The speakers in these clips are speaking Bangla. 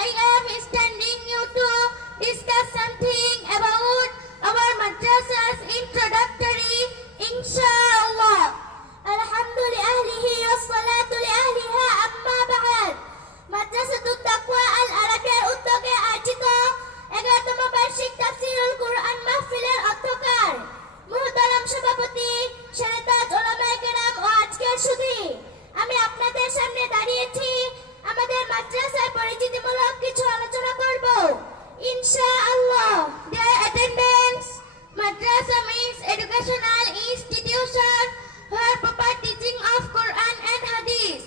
I am standing you to discuss something about our madrasa's introductory, inshallah. Alhamdu li ahlihi wassalatu li ahliha amma ba'd. মাদ্রাসাতুত তাকওয়া আল আরাবিয়ার উদ্যোগে আয়োজিত 11তম বার্ষিক তাফসীরুল কুরআন মাহফিলের অধ্যক্ষার মুহতারাম সভাপতি শাহেদাত উলামায়ে কেরাম ও আজকের সুধী, আমি আপনাদের সামনে দাঁড়িয়েছি আমাদের মাদ্রাসার পরিচিতিমূলক কিছু আলোচনা করব ইনশাআল্লাহ। Dear attendants, madrasa means educational institution where proper teaching of Quran and Hadith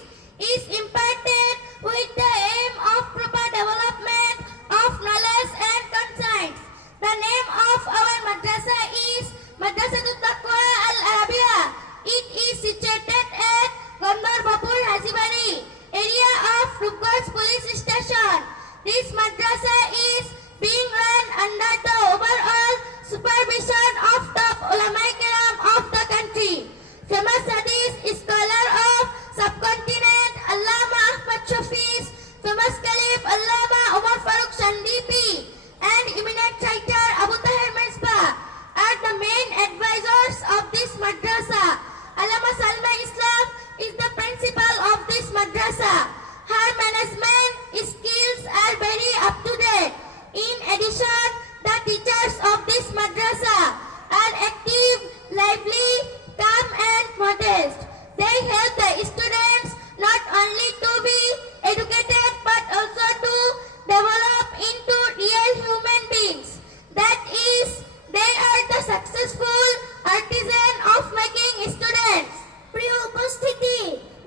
is imparted with the aim of proper development of knowledge and conscience. The name of our madrasa is Madrasatut Taqwa Al Arabiya. It is situated at Gondarbapur Hazibari, area of Rupgঞ্জ Police Station. This madrasa is being run under the overall supervision of top ulama-e kiram of the country. Famous hadith scholar of subcontinent Allama Ahmad Shafiz, famous caliph Allama Umar Farooq Shandipi, and eminent writer Abu Tahir Misbah are the main advisors of this madrasa. Allama Salma Islam is the principal of this madrasa. Her management skills are very up to date. In addition, the teachers of this madrasa are active, lively, calm and modest. They help the students not only to be educated but also to develop into real human beings. That is, they are the successful artisan of making students. প্রিয় উপস্থিতি,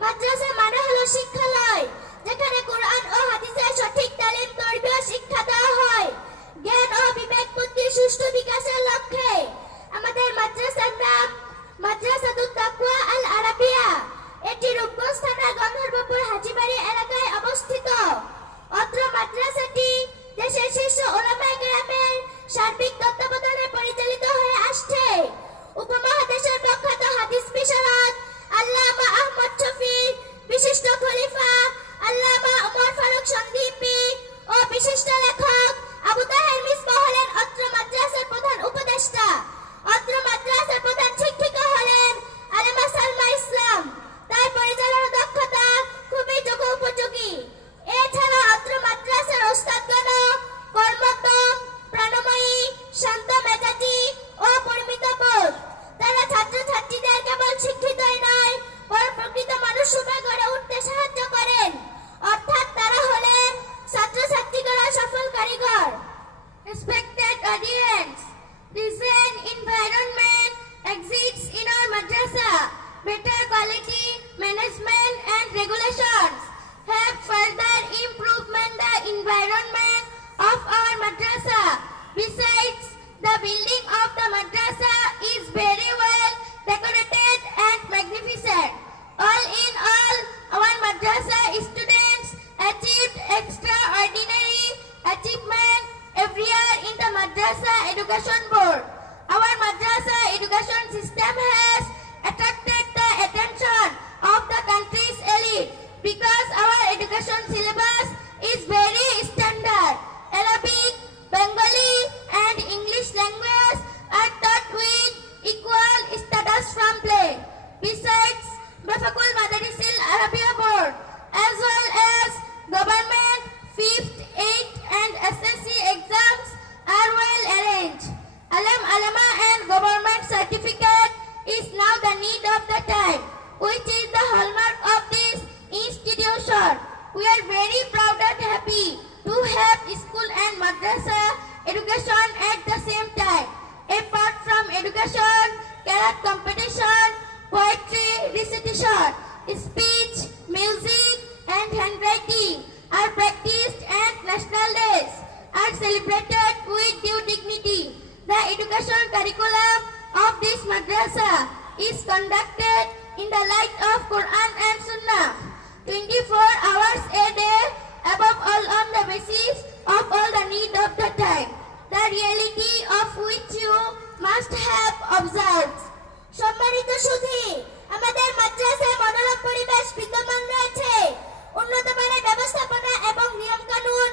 মাদ্রাসা মানে হলো শিক্ষালয়, যেখানে কোরআন ও হাদিসের সঠিক তালিম তরবিয়ত শিক্ষা দেওয়া হয়। জ্ঞান ও বিবেক বুদ্ধির সুষ্ঠু বিকাশের লক্ষ্যে আমাদের মাদ্রাসার নাম মাদ্রাসাতুত তাকওয়া আল আরাবিয়া। এটি রূপগঞ্জ থানার গন্ধর্বপুর হাজীবাড়ি এলাকায় অবস্থিত। অত্র মাদ্রাসাটি দেশের শীর্ষ উলামায়ে কেরামের সার্বিক তত্ত্বাবধানে পরিচালিত হয়ে আসছে। উপমহাদেশের প্রখ্যাত হাদিস বিশারদ আল্লামা আহমদ শফী, বিশিষ্ট খলিফা আল্লামা উমর ফারুক সন্দীপী ও বিশিষ্ট লেখক আবু তাহের মিসবাহ হলেন অত্র মাদ্রাসার প্রধান উপদেষ্টা। অত্র মাদ্রাসার প্রধান শিক্ষিকা হলেন আলেমা সালমা ইসলাম। তার পরিচালনা দক্ষতা খুবই যুগোপযোগী। এছাড়া অত্র মাদ্রাসার ওস্তাদগণ কর্মোদ্যম, প্রাণময়ী, শান্ত মেজাজি ও পরিমিতবোধ। তারা ছাত্রছাত্রীদের কেবল শিক্ষিতই নয়, বরং প্রকৃত মানুষ রূপে গড়ে উঠতে সাহায্য করেন। অর্থাৎ তারা হলেন ছাত্রছাত্রীগণের সফল কারিগর। Respected audience, present environment exists in our madrasa. Better quality management and regulations have further improvement the environment of our madrasa. Besides, the building of the madrasa is very well decorated and magnificent. All in all, our madrasa students achieved extraordinary achievement every year in the Madrasa Education Board. Our madrasa education system has attracted the attention of the country's elite because our education syllabus is very standard. Arabic, Bengali and English language are taught with equal status from play. Besides, Bafakul Madarisil Arabia Board as well as government 5th, 8th and SSC exams are well arranged. Alama and government certificate is now the need of the time, which is the hallmark of this institution. We are very proud and happy to have school and madrasa education at the same time. Apart from education, karat competition, poetry recitation, speech, music and handwriting are practiced and national days are celebrated with due dignity. The education curriculum of this madrasa is conducted in the light of Quran and Sunnah 24 hours a day, above all on the basis of all the need of the time, the reality of which you must have observed. সম্মানিত সুধী, আমাদের মাদ্রাসায় মনোরম পরিবেশ বিদ্যমান রয়েছে। উন্নত মানের ব্যবস্থাপনা এবং নিয়ম কানুন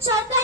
সরকার